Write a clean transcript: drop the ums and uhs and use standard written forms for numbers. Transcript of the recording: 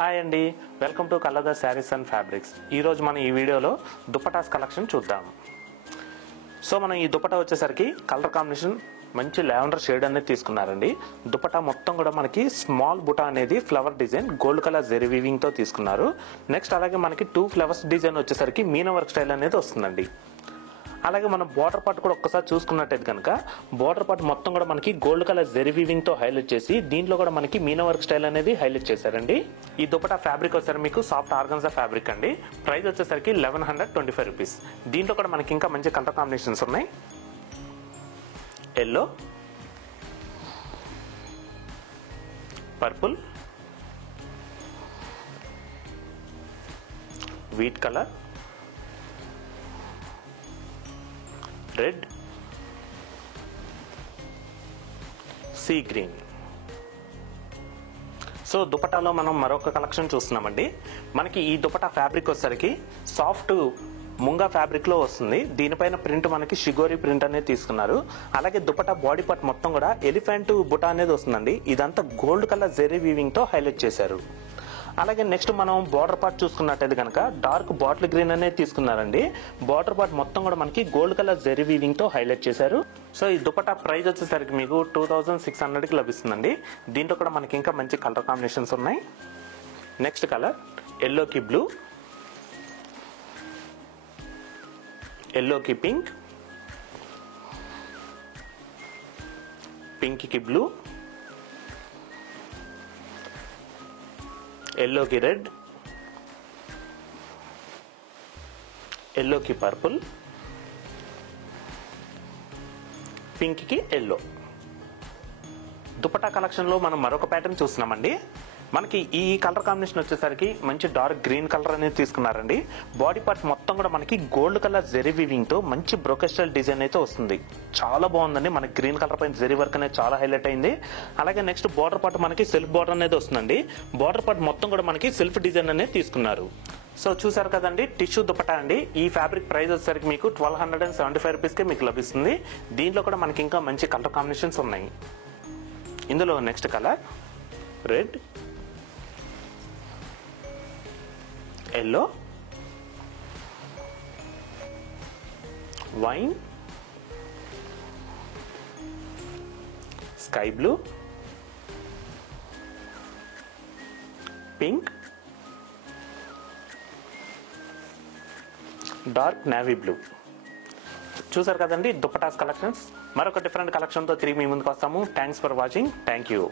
Hi అండి, welcome to colour saris and fabrics. ఈరోజు మనం ఈ వీడియోలో దుపటాస్ కలెక్షన్ చూద్దాం. సో మనం ఈ దుపటా వచ్చేసరికి కలర్ కాంబినేషన్ మంచి లావెండర్ షేడ్ అనేది తీసుకున్నారండి. దుపటా మొత్తం కూడా మనకి స్మాల్ బుటా అనేది flower design gold colour zari weaving తో తీసుకున్నారు. నెక్స్ట్ అలాగే మనకి 2 ఫ్లవర్స్ డిజైన్ వచ్చేసరికి మీనా వర్క్ స్టైల్ అనేది వస్తుందండి. అలాగే మనం బోర్డర్ పార్ట్ కూడా ఒక్కసారి చూసుకున్నట్టయితే కనుక బోర్డర్ పార్ట్ మొత్తం కూడా మనకి గోల్డ్ కలర్ జెరీ వీవింగ్ తో హైలైట్ చేసి దీంట్లో కూడా మనకి మీనా వర్క్ స్టైల్ అనేది హైలైట్ చేశారండి. ఈ దుపట్టా ఫ్యాబ్రిక్ వచ్చేసరికి మీకు సాఫ్ట్ ఆర్గన్జా ఫ్యాబ్రిక్ అండి. ప్రైస్ వచ్చేసరికి 1125 రూపీస్. దీంట్లో కూడా మనకి ఇంకా మంచి కలర్ కాంబినేషన్స్ ఉన్నాయి. Yellow, purple, wheat colour, red, sea green. So దుపటాలో మనం మరొక కలెక్షన్ చూస్తున్నామండి. మనకి ఈ దుపటా ఫ్యాబ్రిక్ వచ్చేసరికి సాఫ్ట్ ముంగా ఫ్యాబ్రిక్ లో వస్తుంది. దీనిపైన ప్రింట్ మనకి షిగోరి ప్రింట్ అనేది తీసుకున్నారు. అలాగే దుపటా బాడీ పార్ట్ మొత్తం కూడా ఎలిఫెంట్ బుటా అనేది వస్తుందండి. ఇదంతా గోల్డ్ కలర్ జెరీ వీవింగ్ తో హైలైట్ చేశారు. అలాగే నెక్స్ట్ మనం బార్డర్ పార్ట్ చూసుకున్నట్టయితే కనుక డార్క్ బాటిల్ గ్రీన్ అనేది తీసుకున్నారండి. బార్డర్ పార్ట్ మొత్తం కూడా మనకి గోల్డ్ కలర్ జెరీ వీవింగ్ తో హైలైట్ చేశారు. సో ఈ దుపట్టా ప్రైస్ వచ్చేసరికి మీకు 2600 కి లభిస్తుందండి. దీంట్లో కూడా మనకి ఇంకా మంచి కలర్ కాంబినేషన్స్ ఉన్నాయి. నెక్స్ట్ కలర్ ఎల్లోకి బ్లూ, ఎల్లోకి పింక్, పింక్ కి బ్లూ, ఎల్లోకి రెడ్, ఎల్లోకి పర్పుల్, పింక్ కి ఎల్లో. దుపట్టా కలెక్షన్ లో మనం మరొక ప్యాటర్న్ చూస్తున్నామండి. మనకి ఈ కలర్ కాంబినేషన్ వచ్చేసరికి మంచి డార్క్ గ్రీన్ కలర్ అనేది తీసుకున్నారండి. బాడీ పార్ట్ మొత్తం కూడా మనకి గోల్డ్ కలర్ జెరీ వీవింగ్ తో మంచి బ్రోకెస్టల్ డిజైన్ అయితే వస్తుంది. చాలా బాగుందండి. మనకి గ్రీన్ కలర్ పైన జెరీ వర్క్ అనేది చాలా హైలైట్ అయింది. అలాగే నెక్స్ట్ బార్డర్ పార్ట్ మనకి సెల్ఫ్ బార్డర్ అనేది వస్తుందండి. బార్డర్ పార్ట్ మొత్తం కూడా మనకి సెల్ఫ్ డిజైన్ అనేది తీసుకున్నారు. సో చూసారు కదండి, టిష్యూ దుపట్టా అండి. ఈ ఫ్యాబ్రిక్ ప్రైస్ వచ్చేసరికి మీకు 1275 రూపీస్ కి మీకు లభిస్తుంది. దీంట్లో కూడా మనకి ఇంకా మంచి కలర్ కాంబినేషన్స్ ఉన్నాయి. ఇందులో next colour red, yellow, wine, sky blue, pink, dark navy blue. చూసారు కదండి దుపటాస్ కలెక్షన్స్. మరొక డిఫరెంట్ కలెక్షన్ తో తిరిగి మీ ముందుకు వస్తాము. Thanks for watching. Thank you.